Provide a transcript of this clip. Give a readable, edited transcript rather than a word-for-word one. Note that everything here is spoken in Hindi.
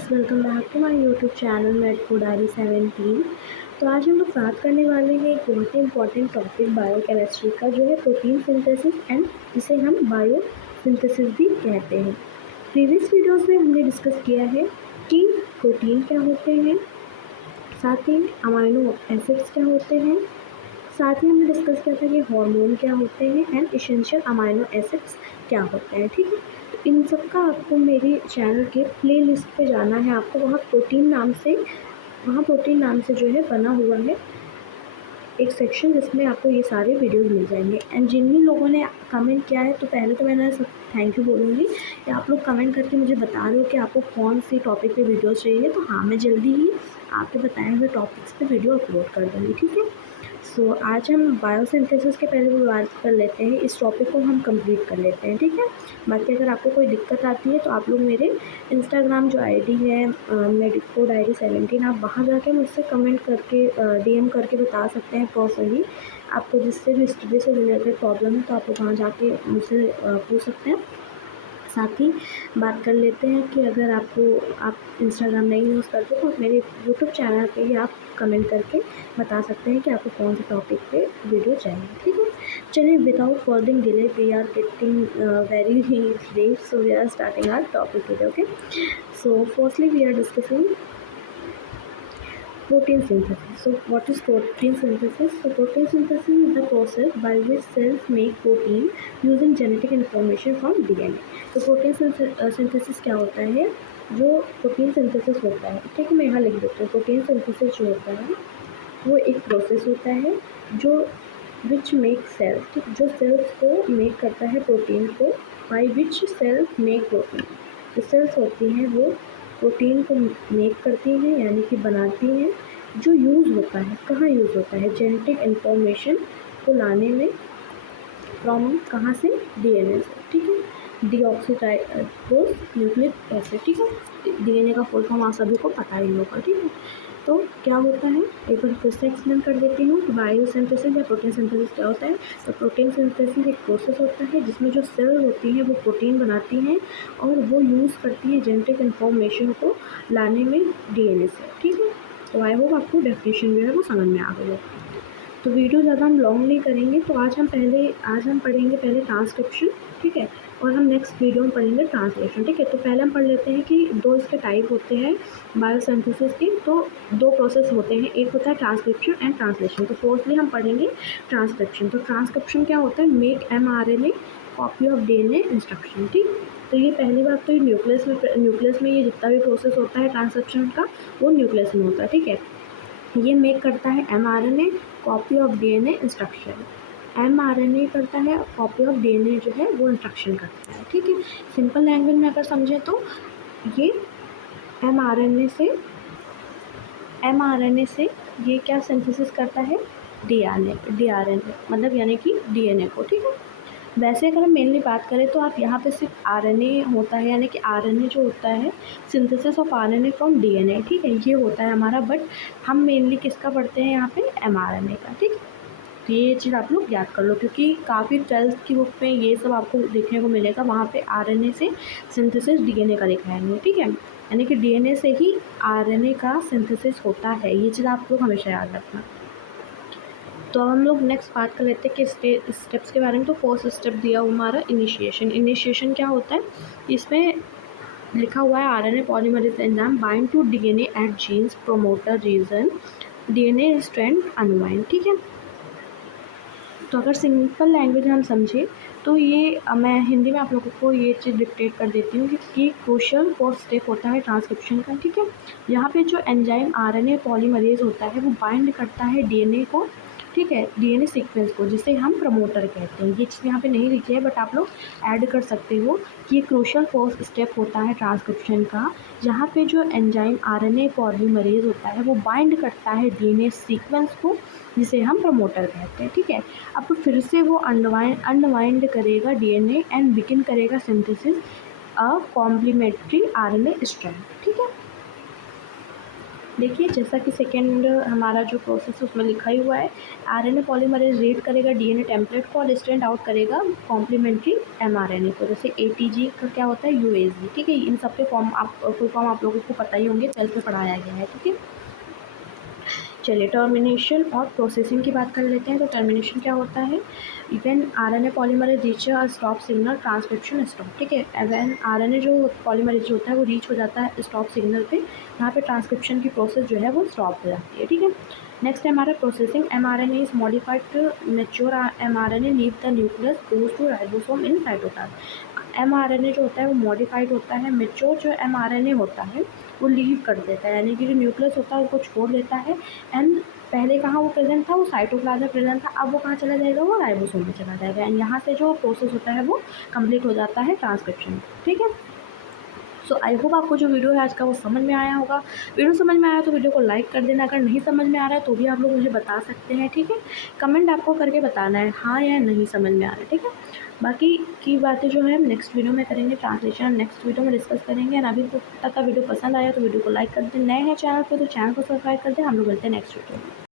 Guys, welcome back to my YouTube channel Medco diary 17। तो आज हम लोग बात करने वाले हैं एक बहुत ही इंपॉर्टेंट टॉपिक बायोकेमिस्ट्री का, जो है प्रोटीन सिंथेसिस एंड जिसे हम बायो सिंथेसिस भी कहते हैं। प्रीवियस वीडियोस में हमने डिस्कस किया है कि प्रोटीन क्या होते हैं, साथ ही अमाइनो एसिड्स क्या होते हैं, साथ ही हमने डिस्कस किया था कि हार्मोन क्या होते हैं एंड एसेंशियल अमाइनो एसिड्स क्या होते हैं। ठीक है, तो इन सब का आपको मेरी चैनल के प्लेलिस्ट पे जाना है। आपको वहाँ प्रोटीन नाम से जो है बना हुआ है एक सेक्शन, जिसमें आपको ये सारे वीडियोस मिल जाएंगे। एंड जिन भी लोगों ने कमेंट किया है, तो पहले तो मैंने सब थैंक यू बोलूँगी कि आप लोग कमेंट करके मुझे बता रहे हो कि आपको कौन सी टॉपिक पे वीडियोस चाहिए। तो हाँ, मैं जल्दी ही आपके बताए हुए टॉपिक्स पे वीडियो अपलोड कर दूँगी। ठीक है, सो आज हम बायोसिंथेसिस के पहले भी बात कर लेते हैं, इस टॉपिक को हम कंप्लीट कर लेते हैं। ठीक है, बाकी अगर आपको कोई दिक्कत आती है तो आप लोग मेरे इंस्टाग्राम जो आईडी है मेडिको डायरी 17, आप वहाँ जाके मुझसे कमेंट करके डीएम करके बता सकते हैं पर्सनली। आपको जिससे भी स्टडी से रिलेटेड प्रॉब्लम है तो आप लोग वहाँ जाके मुझसे पूछ सकते हैं। साथ ही बात कर लेते हैं कि अगर आप इंस्टाग्राम नहीं यूज़ करते तो मेरे यूट्यूब चैनल पे ही आप कमेंट करके बता सकते हैं कि आपको कौन से टॉपिक पे वीडियो चाहिए। ठीक है, चलिए without further delay we are getting very late, so we are starting our topic today. Okay, so firstly we are discussing protein synthesis. So what is protein synthesis? So protein synthesis is the process by which cells make protein using genetic information from DNA. तो प्रोटीन सिंथेसिस क्या होता है? जो प्रोटीन सिंथेसिस होता है, ठीक है, मैं यहाँ लिख देती हूँ। प्रोटीन सिंथेसिस जो होता है वो एक प्रोसेस होता है जो विच मेक सेल्स, ठीक, जो सेल्स को मेक करता है प्रोटीन को, by which cells make protein. जो सेल्स होती हैं वो प्रोटीन को मेक करती हैं, यानी कि बनाती हैं, जो यूज़ होता है, कहाँ यूज़ होता है, जेनेटिक इन्फॉर्मेशन को लाने में, फ्रॉम कहाँ से, डीएनए से। ठीक है, डीऑक्सीराइबोज न्यूक्लिक एसिड। ठीक है, डीएनए का फुल फॉर्म आप सभी को पता ही होगा। ठीक है, तो क्या होता है, एक बार फिर से एक्सप्लेन कर देती हूँ कि बायोसिंथेसिस या प्रोटीन सिंथेसिस क्या होता है। तो प्रोटीन सिंथेसिस एक प्रोसेस होता है जिसमें जो सेल होती हैं वो प्रोटीन बनाती हैं और वो यूज़ करती हैं जेनेटिक इन्फॉर्मेशन को लाने में डीएनए से। ठीक है, तो आई होप आपको डेफिनेशन जो है वो समझ में आ गई है। तो वीडियो ज़्यादा हम लॉन्ग नहीं करेंगे, तो आज हम पढ़ेंगे पहले ट्रांसक्रिप्शन। ठीक है, और हम नेक्स्ट वीडियो में पढ़ेंगे ट्रांसलेशन। ठीक है, तो पहले हम पढ़ लेते हैं कि दो इसके टाइप होते हैं बायोसिंथेसिस के। तो दो प्रोसेस होते हैं, एक होता है ट्रांसक्रिप्शन एंड ट्रांसलेशन। तो फर्स्टली हम पढ़ेंगे ट्रांसक्रिप्शन। तो ट्रांसक्रिप्शन क्या होता है? Make mRNA copy of DNA instruction. ठीक, तो ये पहली बात तो ये न्यूक्लियस में ये जितना भी प्रोसेस होता है ट्रांसक्रिप्शन का, वो न्यूक्लियस में होता है। ठीक है, ये मेक करता है mRNA copy of DNA instruction. mRNA करता है कॉपी ऑफ DNA जो है वो इंस्ट्रक्शन करता है। ठीक है, सिंपल लैंग्वेज में अगर समझें तो ये mRNA से ये क्या सिंथेसिस करता है? डीआरएनए मतलब यानी कि डीएनए को। ठीक है, वैसे अगर हम मेनली बात करें तो आप यहाँ पे सिर्फ आरएनए होता है, यानी कि आरएनए जो होता है, synthesis of RNA from DNA. ठीक है, ये होता है हमारा, बट हम मेनली किसका पढ़ते हैं यहाँ पे? mRNA का। ठीक है, तो ये चीज़ आप लोग याद कर लो, क्योंकि काफ़ी 12th की बुक में ये सब आपको देखने को मिलेगा। वहाँ पे आरएनए से सिंथेसिस डीएनए का लिखाएंगे। ठीक है, यानी कि डीएनए से ही आरएनए का सिंथेसिस होता है। ये चीज़ आप लोग हमेशा याद रखना। तो अब हम लोग नेक्स्ट बात कर लेते हैं कि स्टेप्स के बारे में। तो फर्स्ट स्टेप दिया हुआ हमारा इनिशिएशन क्या होता है? इसमें लिखा हुआ है RNA polymerase enzyme bind to DNA at genes promoter region DNA strand unwind. ठीक है, तो अगर सिंपल लैंग्वेज में हम समझे तो ये मैं हिंदी में आप लोगों को ये चीज़ डिक्टेट कर देती हूँ कि ये क्रूशियल फर्स्ट स्टेप होता है ट्रांसक्रिप्शन का। ठीक है, यहाँ पे जो एंजाइम आरएनए पॉलीमरेज होता है वो बाइंड करता है डीएनए को। ठीक है, डीएनए सीक्वेंस को, जिसे हम प्रमोटर कहते हैं। ये चीज़ यहाँ पे नहीं लिखी है, बट आप लोग ऐड कर सकते हो कि ये क्रूशियल फर्स्ट स्टेप होता है ट्रांसक्रिप्शन का, जहाँ पे जो एंजाइम आरएनए पॉलीमरेज होता है वो बाइंड करता है डीएनए सीक्वेंस को, जिसे हम प्रमोटर कहते हैं। ठीक है, अब फिर से वो अनवाइंड करेगा डीएनए एंड बिगिन करेगा सिंथेसिस अ कॉम्प्लीमेंट्री आरएनए स्ट्रैंड। ठीक है, देखिए जैसा कि सेकंड हमारा जो प्रोसेस उसमें लिखा ही हुआ है, आरएनए पॉलीमरेज़ रीड करेगा डीएनए टेम्पलेट को और स्टैंड आउट करेगा कॉम्प्लीमेंट्री एमआरएनए को। जैसे एटीजी का क्या होता है, यूएजी, ठीक है। इन सब के फॉर्म आप फुल फॉर्म आप लोगों को पता ही होंगे, 12th में पढ़ाया गया है, ठीक है। चलिए टर्मिनेशन और प्रोसेसिंग की बात कर लेते हैं। तो टर्मिनेशन क्या होता है, when RNA polymerase reach a stop signal transcription stop, ठीक है। व्हेन आरएनए जो पॉलीमरेज होता है वो रीच हो जाता है स्टॉप सिग्नल पे, यहाँ पे ट्रांसक्रिप्शन की प्रोसेस जो है वो स्टॉप हो जाती है, ठीक है। नेक्स्ट है हमारा processing. MRNA is modified to mature mRNA leave the nucleus goes to ribosome in cytoplasm. MRNA जो होता है वो मॉडिफाइड होता है, मैच्योर जो एमआरएनए होता है वो लीव कर देता है, यानी कि जो न्यूक्लियस होता है उसको छोड़ देता है। एंड पहले कहाँ वो प्रेजेंट था, वो साइटोप्लाज्म में प्रेजेंट था, अब वो कहाँ चला जाएगा, वो राइबोसोम में चला जाएगा। एंड यहाँ से जो प्रोसेस होता है वो कंप्लीट हो जाता है ट्रांसक्रिप्शन, ठीक है। सो आई होप आपको जो वीडियो है आज का वो समझ में आया होगा। वीडियो समझ में आया तो वीडियो को लाइक कर देना, अगर नहीं समझ में आ रहा है तो भी आप लोग मुझे बता सकते हैं, ठीक है। कमेंट आपको करके बताना है हाँ या नहीं समझ में आ रहा है, ठीक है। बाकी की बातें जो है हम नेक्स्ट वीडियो में करेंगे, ट्रांसलेशन नेक्स्ट वीडियो में डिस्कस करेंगे। एंड अभी तक का वीडियो पसंद आया तो वीडियो को लाइक कर दें, नए हैं चैनल पर तो चैनल को सब्सक्राइब कर दें। हम लोग मिलते हैं नेक्स्ट वीडियो में।